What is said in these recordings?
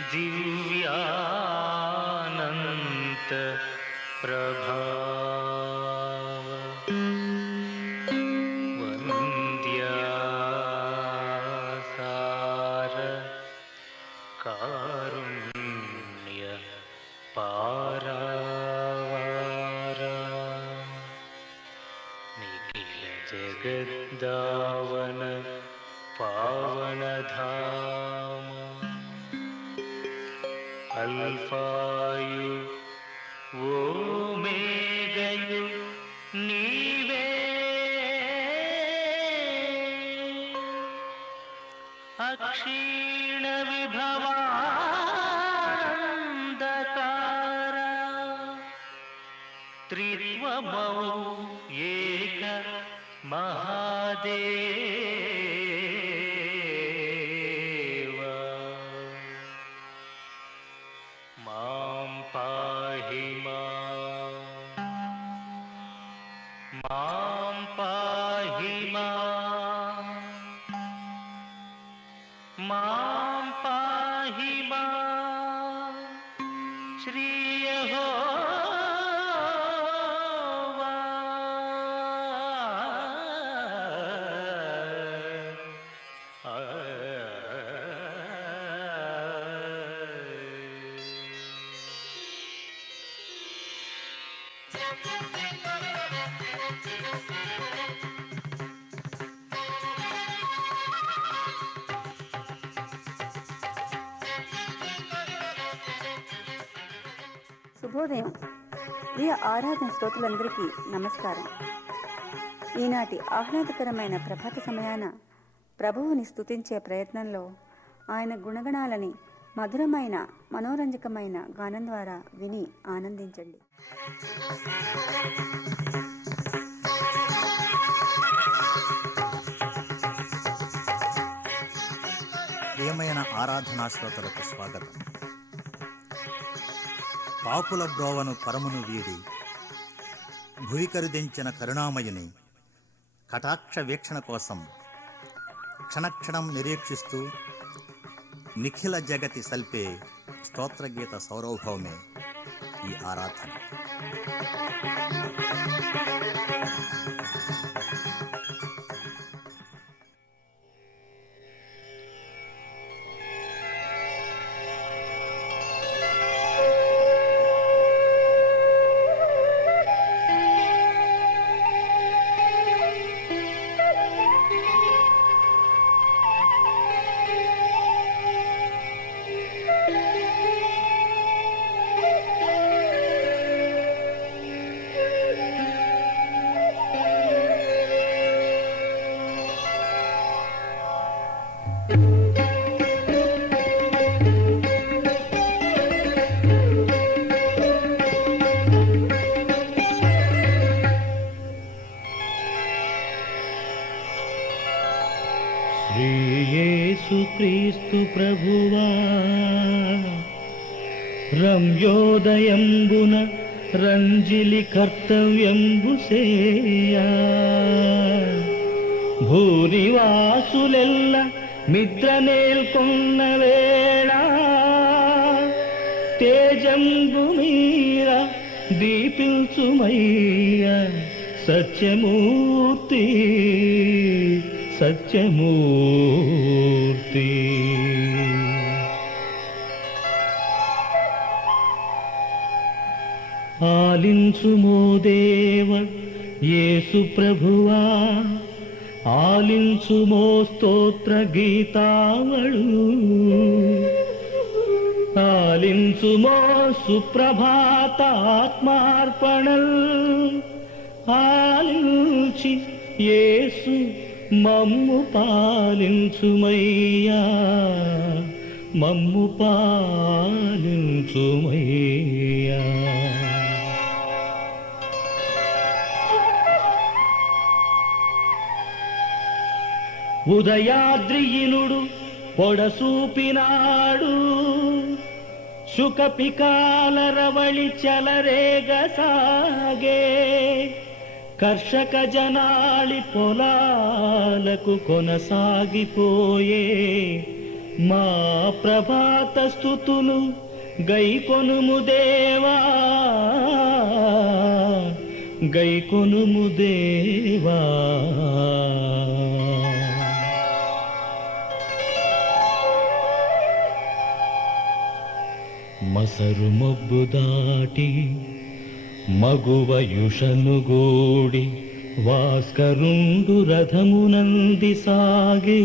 दिव्यानंत प्रभाव वन्द्यासार कारुण्य पारावार निखिल जगद्दावन पावन धाम अल्फायु ओमेगयु नीवे अक्षीण विभवान्धकार त्रित्वमौ एक महादेव मां पाहि मां पाहि मां पाहि श्री यहोवा శుభోదయం. ప్రియ ఆరాధన శ్రోతలందరికీ నమస్కారం. ఈనాటి ఆహ్లాదకరమైన ప్రభాత సమయాన ప్రభువుని స్తుతించే ప్రయత్నంలో ఆయన గుణగణాలని మధురమైన మనోరంజకమైన గానం ద్వారా విని ఆనందించండి. ప్రియమైన ఆరాధనా శ్రోతలకు స్వాగతం. పాపుల బ్రోవను పరమును వీడి భూయికరుదించిన కరుణామయుని కటాక్ష వీక్షణ కోసం క్షణక్షణం నిరీక్షిస్తూ నిఖిల జగతి సల్పే స్తోత్రగీత సౌరభౌమే ఈ ఆరాధన. యేసుక్రీస్తు ప్రభువా రమ్యోదయంబున రంజిలి కర్తవ్యంబు సేయా భూనివాసులెల్ల మిద్ర నేల్కొన్న వేళ తేజంబు మీర దీపించుమయ్య సత్యమూర్తి సత్యమూర్తి. ఆలించుమో దేవ యేసు ప్రభువా, ఆలించుమో స్తోత్ర గీతావళు, ఆలించుమో సుప్రభాత ఆత్మార్పణల్, ఆలించి యేసు మమ్ము పాలించుమయ్యా, మమ్ము పాలించుమయ్యా. ఉదయాద్రియినుడు పొడసూపినాడు, శుకపికాల రవళి చలరేగసాగే, కర్షక జనాళి పొలాలకు కొనసాగిపోయే, మా ప్రభాత స్తుతులు గైకొనుము దేవా, గైకొనుము దేవా. మసరు మొబ్బు దాటి మగువయుషను గూడి భాస్కరుండు రథమునంది సాగే,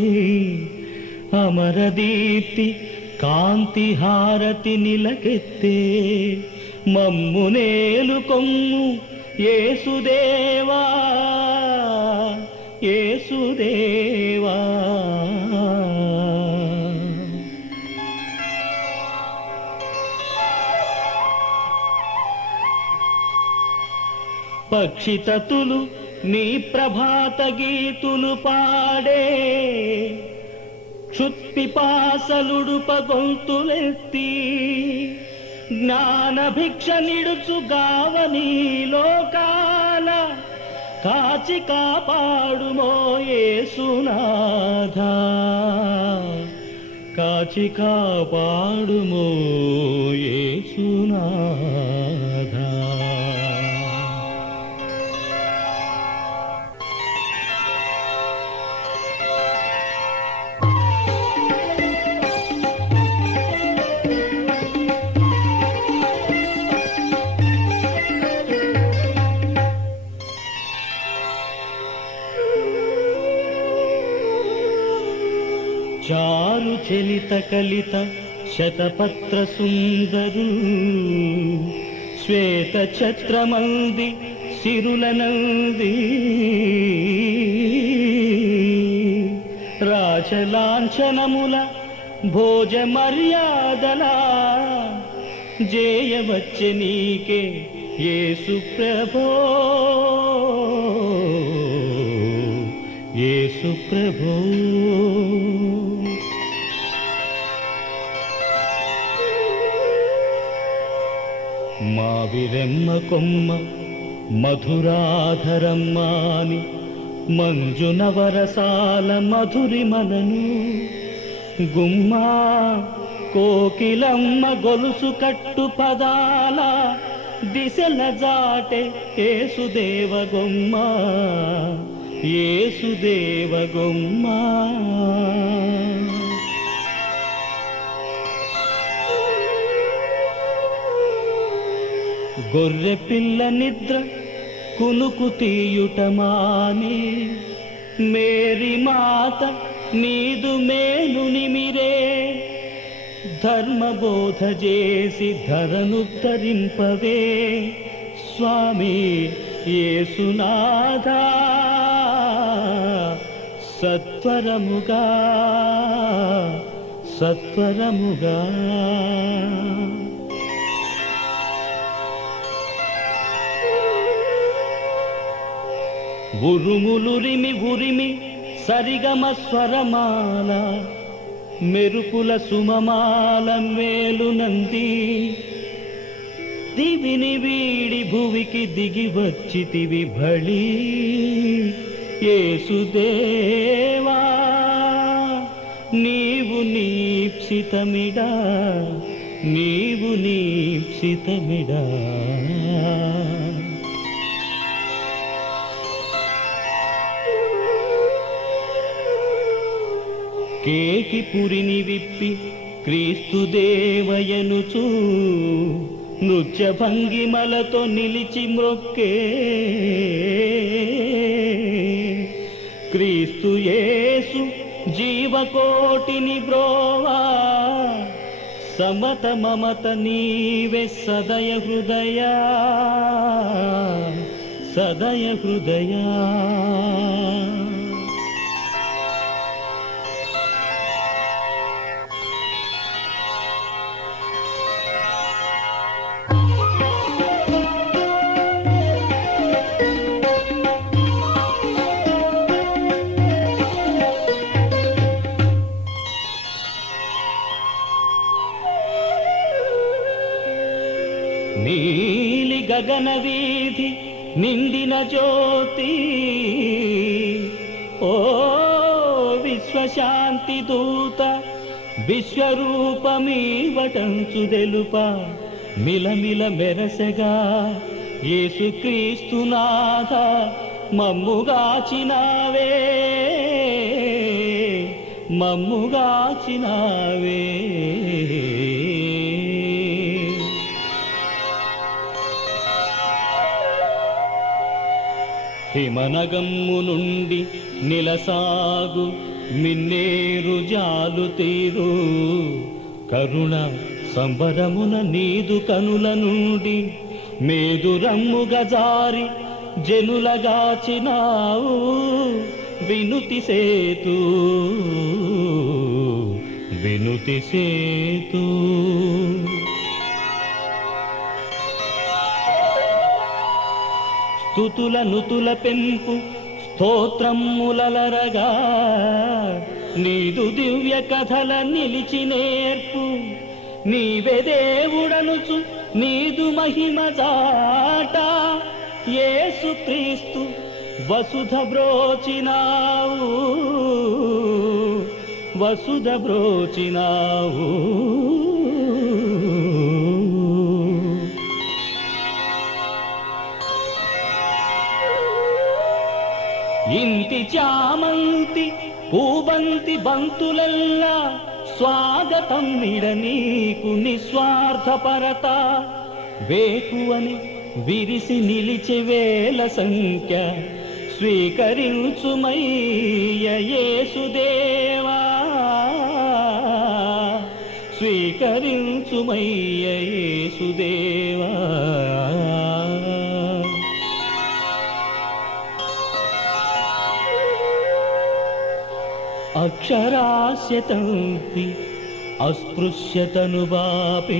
అమరదీప్తి కాంతి హారతి నిలకెత్తే, మమ్మునేలు కొమ్ము యేసుదేవా, యేసుదేవా. పక్షితతులు నీ ప్రభాత గీతులు పాడే, క్షుత్పిపాసలుడుప గొంతులెత్తి, జ్ఞాన భిక్ష నిడుచు గావనీ లోకాల, కాచి కాపాడుమో యేసునాథా, కాచి కాపాడుమో యేసునాథా. చారు చలిత కలిత శతపత్ర సుందరు, శ్వేత ఛత్రమంది సిరులనంది, రాచలాంఛనముల భోజ మర్యాదల, జేయవచ్చే నీకే యేసు ప్రభో, యేసు ప్రభో. మావిరెమ్మ కొమ్మ మధురాధరమ్మాని, మంజునవరసాల మధురిమలను, గుమ్మా కోకిలమ్మ గొలుసు కట్టు పదాల, దిశల జాటే యేసుదేవ గొమ్మ, యేసుదేవ గొమ్మ. గొర్రె పిల్ల నిద్ర కునుకు తీయుట మాని, మేరీ మాత నీదు మేలు నిమిరే, ధర్మబోధ చేసి ధరను తరింపవే స్వామి యేసునాథా, సత్వరముగా సత్వరముగా. ఉరుములురిమి ఉరిమి సరిగమ స్వరమాల, మెరుపుల సుమమాల మేలునంది, దివిని వీడి భువికి దిగి వచ్చితివి భళి యేసుదేవా, నీవు నీప్సితమిడా, నీవు నీప్సితమిడా. కేకి పురిని విప్పి క్రీస్తు దేవయనుచు, నృత్య భంగిమలతో నిలిచి మ్రొక్కే, క్రీస్తు యేసు జీవకోటిని బ్రోవా, సమత మమత నీవే సదయ హృదయ, సదయ హృదయ. నీలి గగన వీధి నిండిన జ్యోతి, ఓ విశ్వశాంతి దూత విశ్వరూపమీవటంచు తెలుప మిలమిల మెరసగా యేసుక్రీస్తునాథ మమ్ముగాచినావే మమ్ముగాచినావే. హిమనగమ్ము నుండి నిలసాగు మిన్నేరు జాలు తీరు కరుణ సంబరమున నీదు కనుల నుండి మేదురమ్ముగ జారి జనులగాచినావు వినుతి సేతు వినుతి సేతు. స్తుతుల నుతుల పెంపు స్తోత్రములరగా నీదు దివ్య కథల నిలిచి నేర్పు నీవే దేవుడనుచు నీదు మహిమ జాట యేసుక్రీస్తు వసుధ బ్రోచినావు వసుధ బ్రోచినావు. ఇంటి చామంతి పూబంతి బంతులల్లా స్వాగతం నిడ నీకు నిస్వార్థపరత వేకువని విరిసి నిలిచి వేల సంఖ్య స్వీకరించుమయ్య యేసుదేవా స్వీకరించుమయ్య యేసుదేవా. అక్షరాస్యతంతి అస్పృశ్యతను బాపి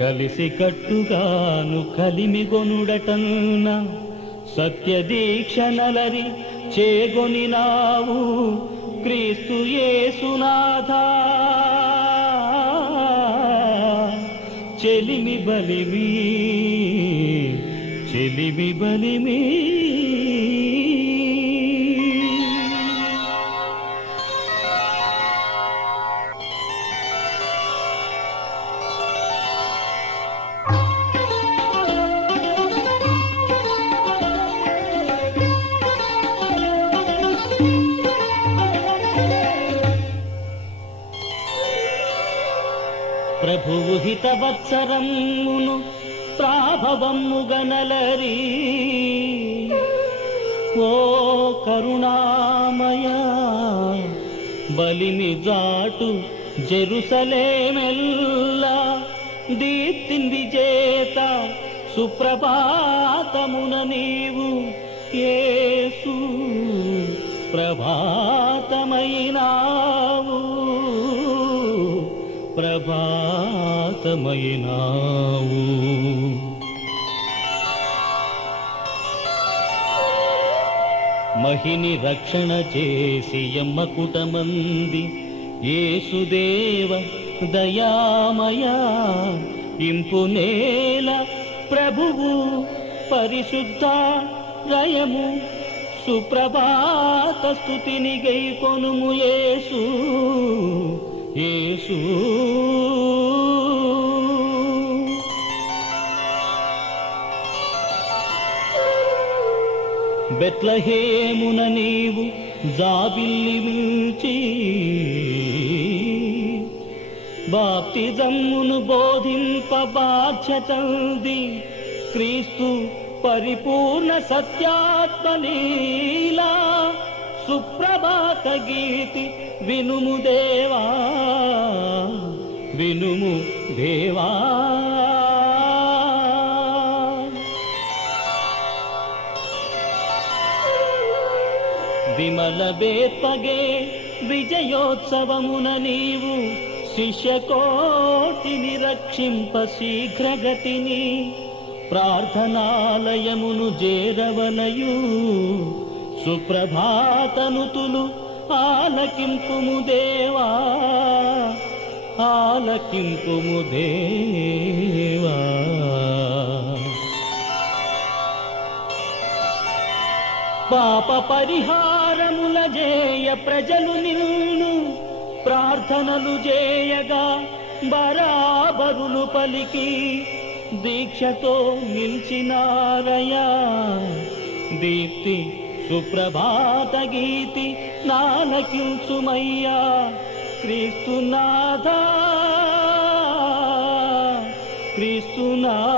కలిసి కట్టుగాను కలిమిగొనుడటన్న సత్య దీక్ష నలరి చేగొనినావు క్రీస్తు యేసునాథా చెలిమి బలిమి చెలిమి బలిమి. ప్రభువు హితవత్సరమును ప్రాభవముగనలరి ఓ కరుణామయ బలిమి జాటు జెరూసలేమెల్లా దీప్తిన్ విజేత సుప్రభాతమున నీవు యేసు ప్రభాతమైనావు ప్రభాతమైనావు. మహిని రక్షణ చేసి యమ్మకుటమంది యేసుదేవ దయామయ ఇంపు నేల ప్రభువు పరిశుద్ధ రయము సుప్రభాత స్తుతిని గైకొనుము యేసు యేసు. బెత్లహేమున నీవు జాబిల్లి మిల్చి బాప్తిజమ్మును బోధింప బాధ్యతంది క్రీస్తు పరిపూర్ణ సత్యాత్మలీలా సుప్రభాత గీతి వినుము దేవా వినుము దేవా. విమల బేత్పగే విజయోత్సవమున నీవు శిష్యకోటిని రక్షింప శీఘ్రగతిని ప్రార్థనాలయమును చేరవలయు సుప్రభాతనుతులు ఆలకింపుము దేవా ఆలకింపుము దేవా. పాప పరిహారముల జేయ ప్రజలు నిన్ను ప్రార్థన ప్రార్థనలు చేయగా బరాబరులు పలికి దీక్షతో నిలిచినారయా. దీప్తి సుప్రభాత గీతి నాలకించుమయ్యా క్రీస్తునాథా, క్రీస్తునాథా.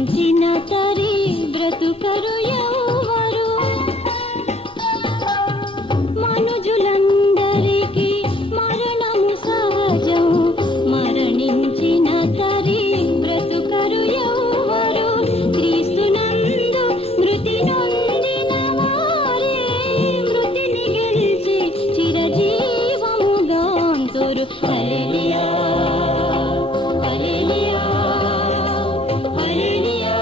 మరణించిన తరి బ్రతుకరు ఎవరు మనుజులందరికీ మరణము సహజం మరణించిన తరి బ్రతుకరు ఎవరు క్రీస్తునందు మృతి నొందిన వారే మృతిని గెలిచి చిరజీవము గాంతురు హల్లెలూయా హల్లెలూయా హల్లెలూయా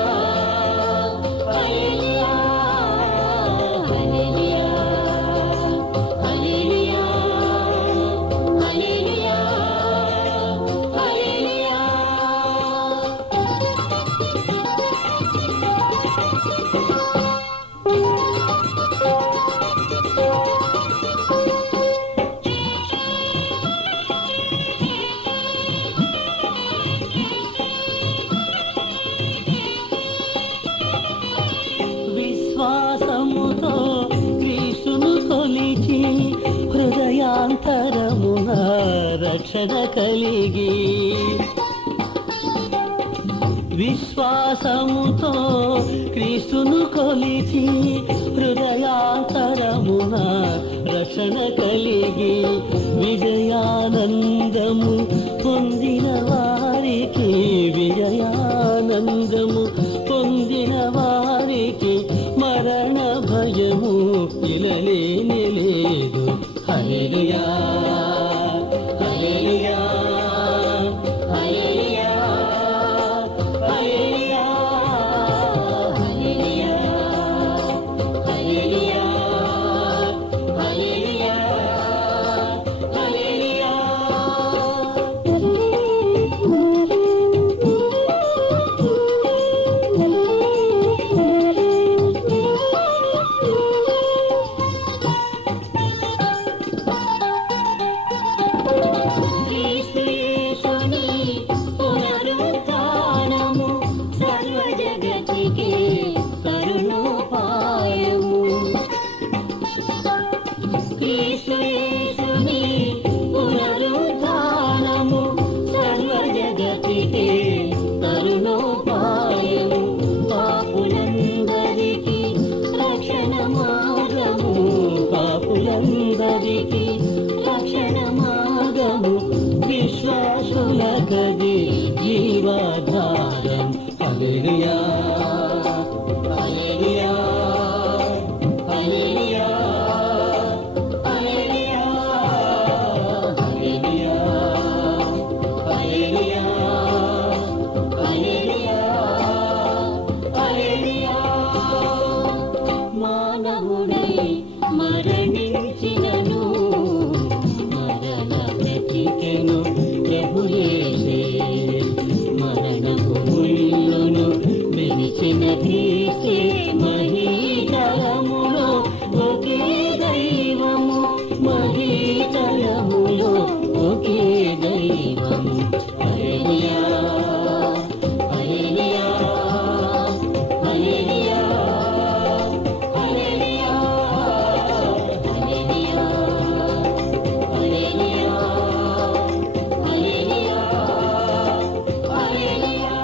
హల్లెలూయా హల్లెలూయా హల్లెలూయా హల్లెలూయా హల్లెలూయా విశ్వాసముతో క్రీస్తును కొలిచి హృదయాంతరమున రక్షణ కలిగి విశ్వాసముతో క్రీస్తును కొలిచి హృదయాంతరమున రక్షణ కలిగి విజయానందము పొందిన వారికి విజయానందము పొందిన వారికి మరణ భయము ఇలలేని లేదు హల్లెలూయా హల్లెలూయా హల్లెలూయా హల్లెలూయా హల్లెలూయా హల్లెలూయా హల్లెలూయా హల్లెలూయా క్రీస్తు యేసుని పునరుత్థానము సర్వ జగతికి కరుణోపాయము క్రీస్తు యేసుని పునరుత్థానము సర్వ జగతికి కరుణోపాయము పాపులందరికీ రక్షణ మార్గము పాపులందరికీ రక్షణ మార్గము విశ్వాసులకది జీవాధారం హల్లెలూయా హల్లెలూయా హల్లెలూయా హల్లెలూయా హల్లెలూయా హల్లెలూయా హల్లెలూయా హల్లెలూయా మానవుడై మరణించినను మరణ బ్రతికెను ప్రభు యేసే మరణపు ముళ్ళును విరిచిన క్రీస్తే మహీతలములో ఒకే దైవము మహీతలములో ఒకే దైవము హల్లెలూయా హల్లెలూయా హల్లెలూయా హల్లెలూయా హల్లెలూయా హల్లెలూయా హల్లెలూయా హల్లెలూయా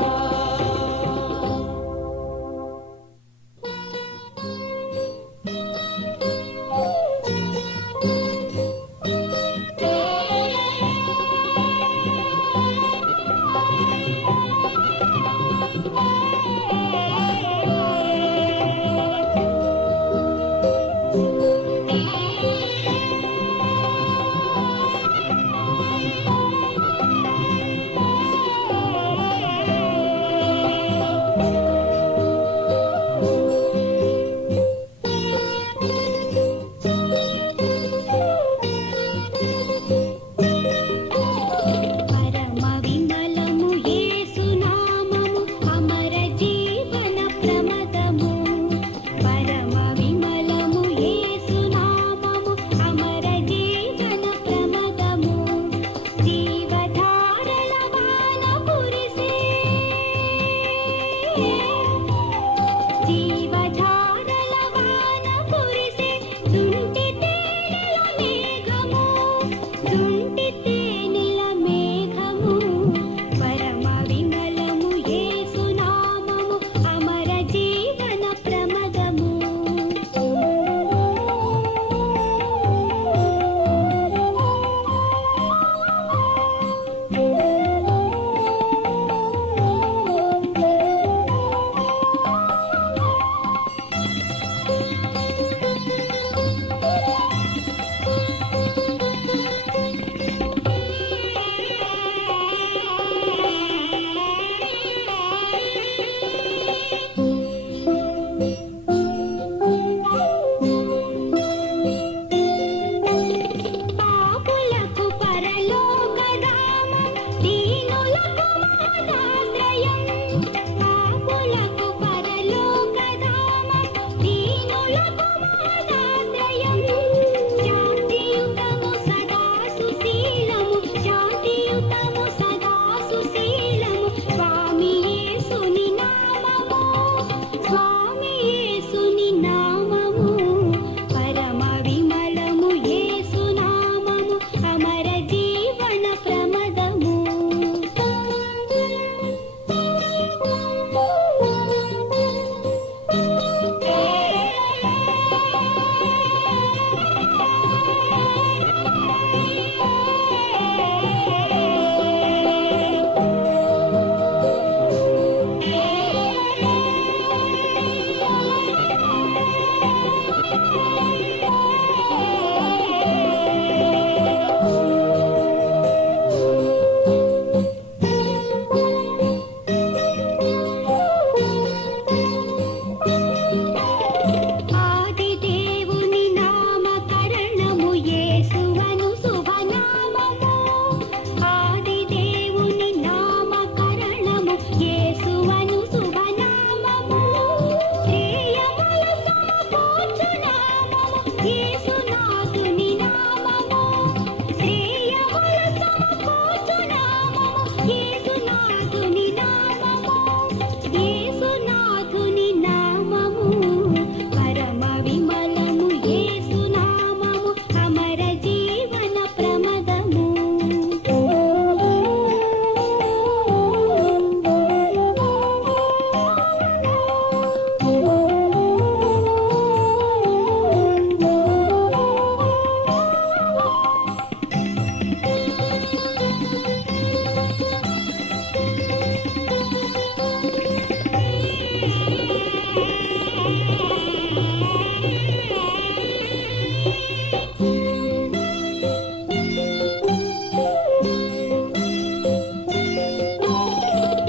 పరమ విమలము యేసు నామము అమర జీవన ప్రమదము పరమ విమలము యేసు నామము అమర జీవన ప్రమదము జీవధారల వాన కురిసే జీవధారల వాన కురిసే దుంటి తేనెల మేఘము దుంటి తేనెల మేఘము పరమ విమలము యేసు నామము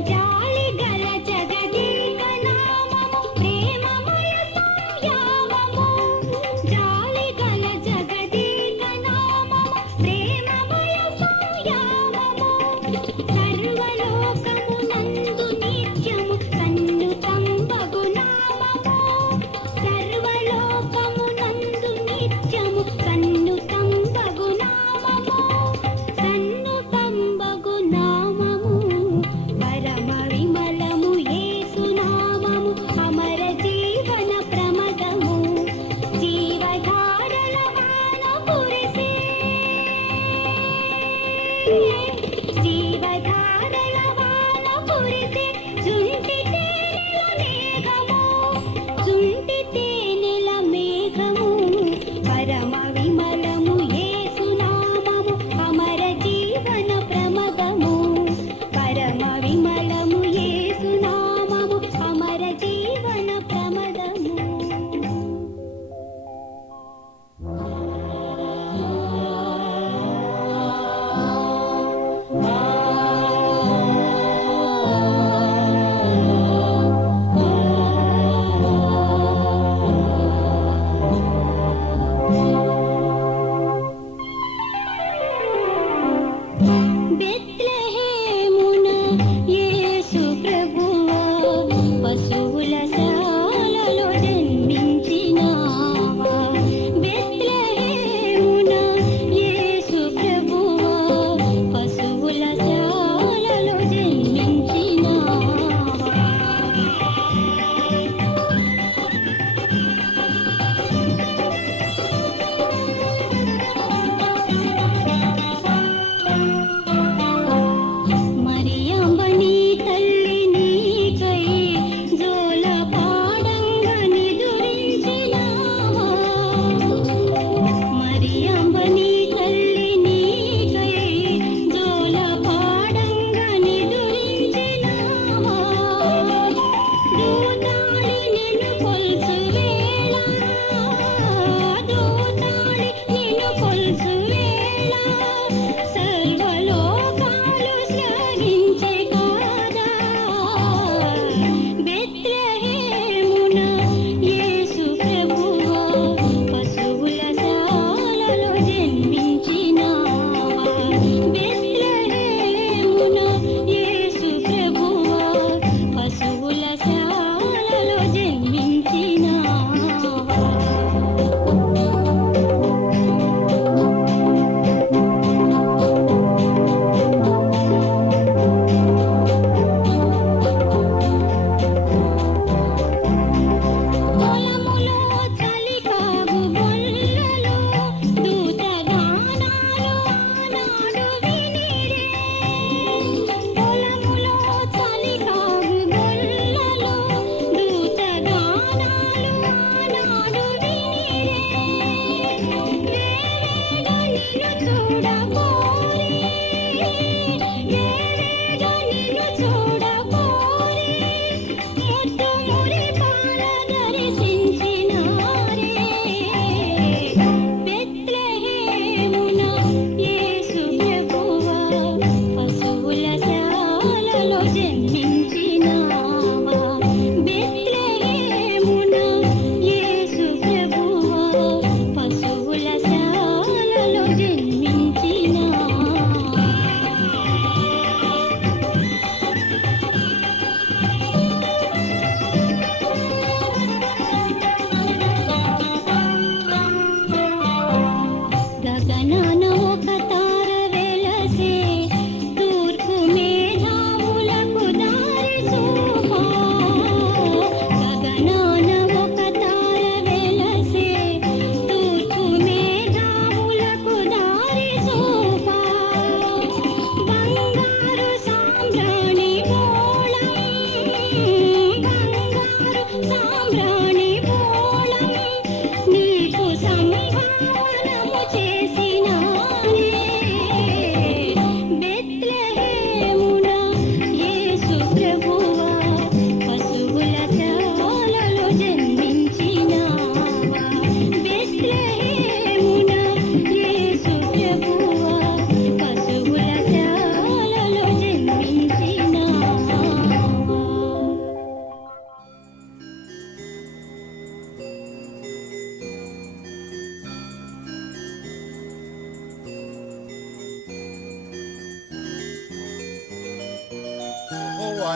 జాలి గల జగదీక నామము ప్రేమ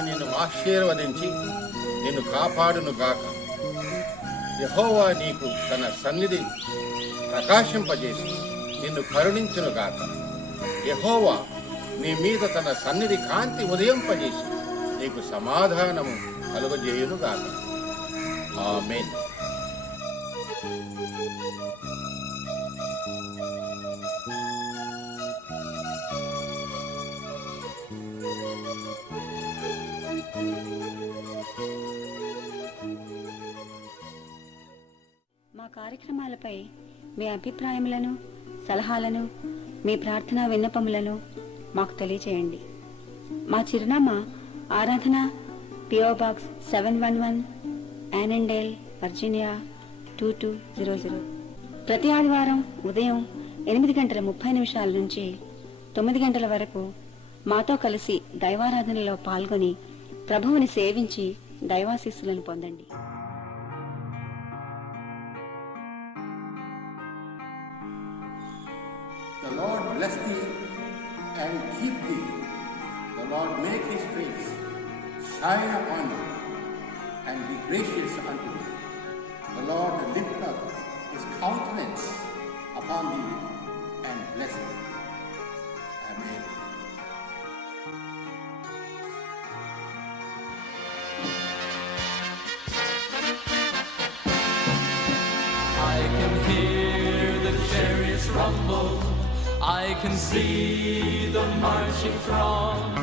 నిన్ను ఆశీర్వదించి నిన్ను కాపాడును గాక. యెహోవా నీకు తన సన్నిధి ప్రకాశింపజేసి నిన్ను కరుణించును గాక. యెహోవా నీ మీద తన సన్నిధి కాంతి ఉదయింపజేసి నీకు సమాధానము కలుగజేయును గాక. ఆమేన్. మా కార్యక్రమాలపై మీ అభిప్రాయములను, సలహాలను, మీ ప్రార్థనా విన్నపములను మాకు తెలియచేయండి. మా చిరునామా ఆరాధన, PO Box 711, యానెండేల్, వర్జీనియా 2200. ప్రతి ఆదివారం ఉదయం 8:30 నుంచి 9 గంటల వరకు మాతో కలిసి దైవారాధనలో పాల్గొని ప్రభువుని సేవించి దైవాశీస్సులను పొందండి. The Lord bless thee and keep thee. The Lord make his face shine upon you and be gracious unto thee. The Lord lift up his countenance upon thee and bless thee. Amen. I can hear the chariots rumble, I can see the marching throng,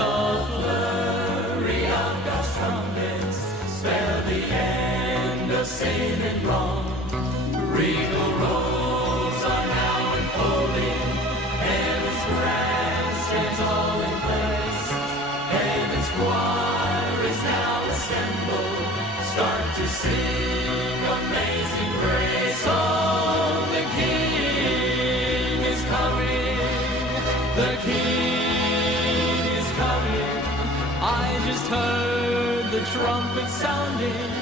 the flurry of God's trumpets spell the end of sin and wrong. Regal roads are now unfolding, heaven's grand stands all in place, heaven's choir is now assembled, start to sing amazing grace. Oh, the King is coming, the King is coming. I just heard the trumpet sounding,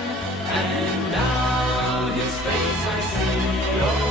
and now his face I see. Oh,